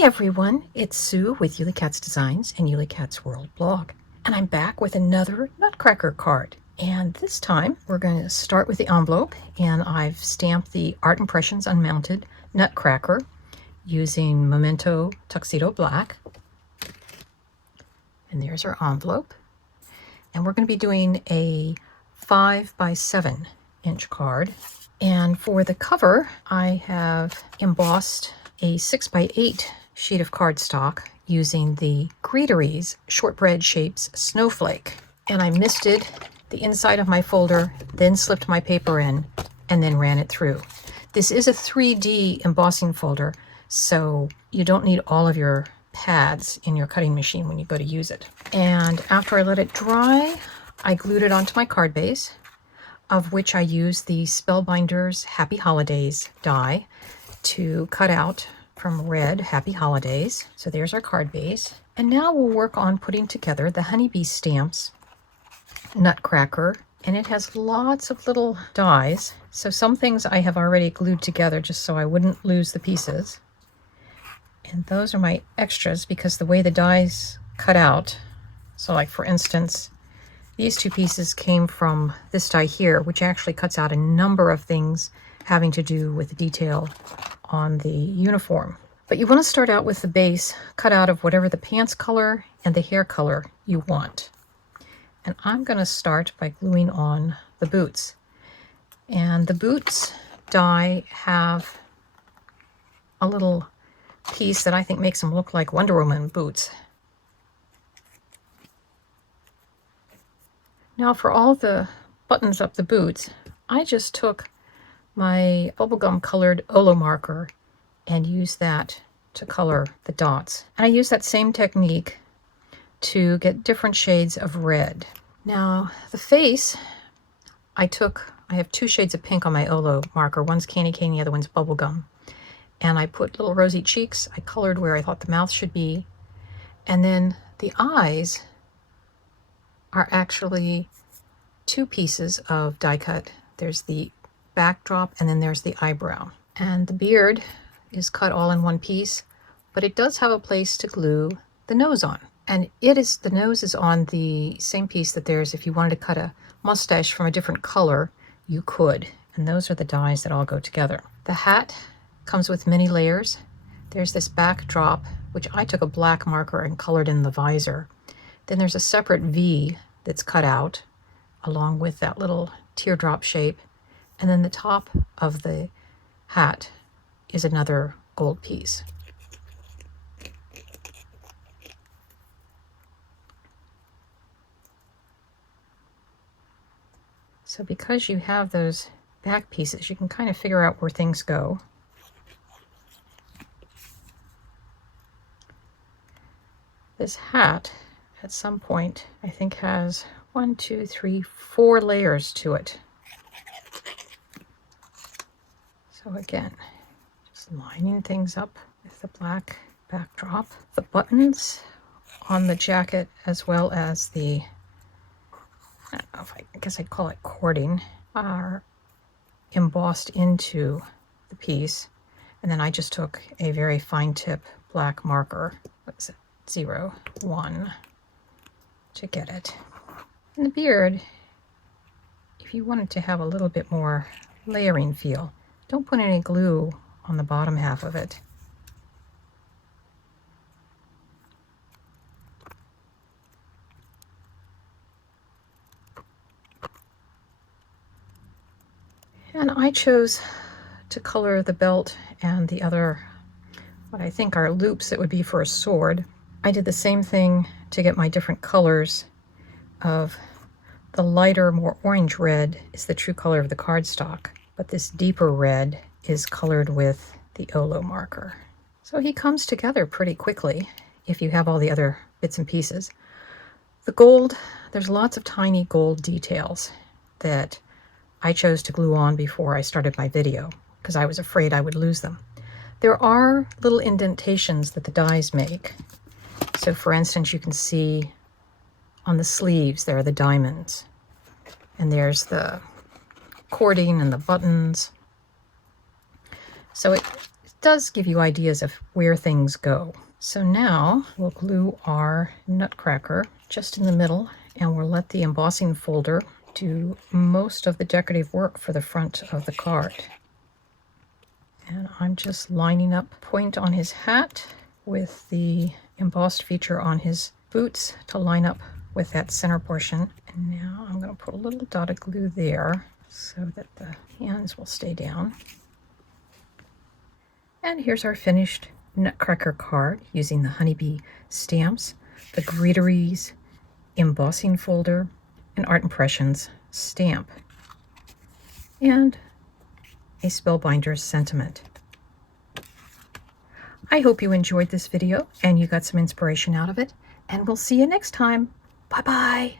Hi everyone, it's Sue with Ully Cat's Designs and Ully Cat's World blog, and I'm back with another Nutcracker card. And this time we're going to start with the envelope, and I've stamped the Art Impressions Unmounted Nutcracker using Memento Tuxedo Black. And there's our envelope. And we're going to be doing a 5 by 7 inch card. And for the cover, I have embossed a 6 by 8 sheet of cardstock using the Greeteries Shortbread Shapes Snowflake. And I misted the inside of my folder, then slipped my paper in, and then ran it through. This is a 3D embossing folder, so you don't need all of your pads in your cutting machine when you go to use it. And after I let it dry, I glued it onto my card base, of which I used the Spellbinders Happy Holidays die to cut out from red Happy Holidays. So there's our card base. And now we'll work on putting together the Honeybee Stamps Nutcracker. And it has lots of little dies. So some things I have already glued together just so I wouldn't lose the pieces. And those are my extras because the way the dies cut out. So like for instance, these two pieces came from this die here, which actually cuts out a number of things having to do with the detail on the uniform. But you want to start out with the base cut out of whatever the pants color and the hair color you want. And I'm going to start by gluing on the boots. And the boots die have a little piece that I think makes them look like Wonder Woman boots. Now for all the buttons up the boots, I just took my bubblegum colored Olo marker and used that to color the dots. And I used that same technique to get different shades of red. Now the face, I have two shades of pink on my Olo marker. One's Candy Cane, the other one's bubblegum. And I put little rosy cheeks. I colored where I thought the mouth should be. And then the eyes are actually two pieces of die cut. There's the backdrop and then there's the eyebrow. And the beard is cut all in one piece, but it does have a place to glue the nose on. And the nose is on the same piece that there's, if you wanted to cut a mustache from a different color, you could. And those are the dies that all go together. The hat comes with many layers. There's this backdrop, which I took a black marker and colored in the visor. Then there's a separate V that's cut out along with that little teardrop shape. And then the top of the hat is another gold piece. So because you have those back pieces, you can kind of figure out where things go. This hat at some point, I think, has 1, 2, 3, 4 layers to it. So again, just lining things up with the black backdrop. The buttons on the jacket, as well as the, I don't know if I guess I'd call it cording, are embossed into the piece. And then I just took a very fine tip black marker, what is it, 0, 1, to get it. And the beard, if you wanted to have a little bit more layering feel, don't put any glue on the bottom half of it. And I chose to color the belt and the other, what I think are loops that would be for a sword. I did the same thing to get my different colors of the lighter, more orange red is the true color of the cardstock, but this deeper red is colored with the Olo marker. So he comes together pretty quickly if you have all the other bits and pieces. The gold, there's lots of tiny gold details that I chose to glue on before I started my video because I was afraid I would lose them. There are little indentations that the dies make. So for instance, you can see on the sleeves there are the diamonds, and there's the cording and the buttons. So does give you ideas of where things go. So now we'll glue our Nutcracker just in the middle, and we'll let the embossing folder do most of the decorative work for the front of the card. And I'm just lining up point on his hat with the embossed feature on his boots to line up with that center portion. And now I'm going to put a little dot of glue there so that the hands will stay down. And here's our finished Nutcracker card using the Honeybee stamps, the Greeteries embossing folder, and Art Impressions stamp, and a Spellbinder's sentiment. I hope you enjoyed this video and you got some inspiration out of it, and we'll see you next time. Bye-bye.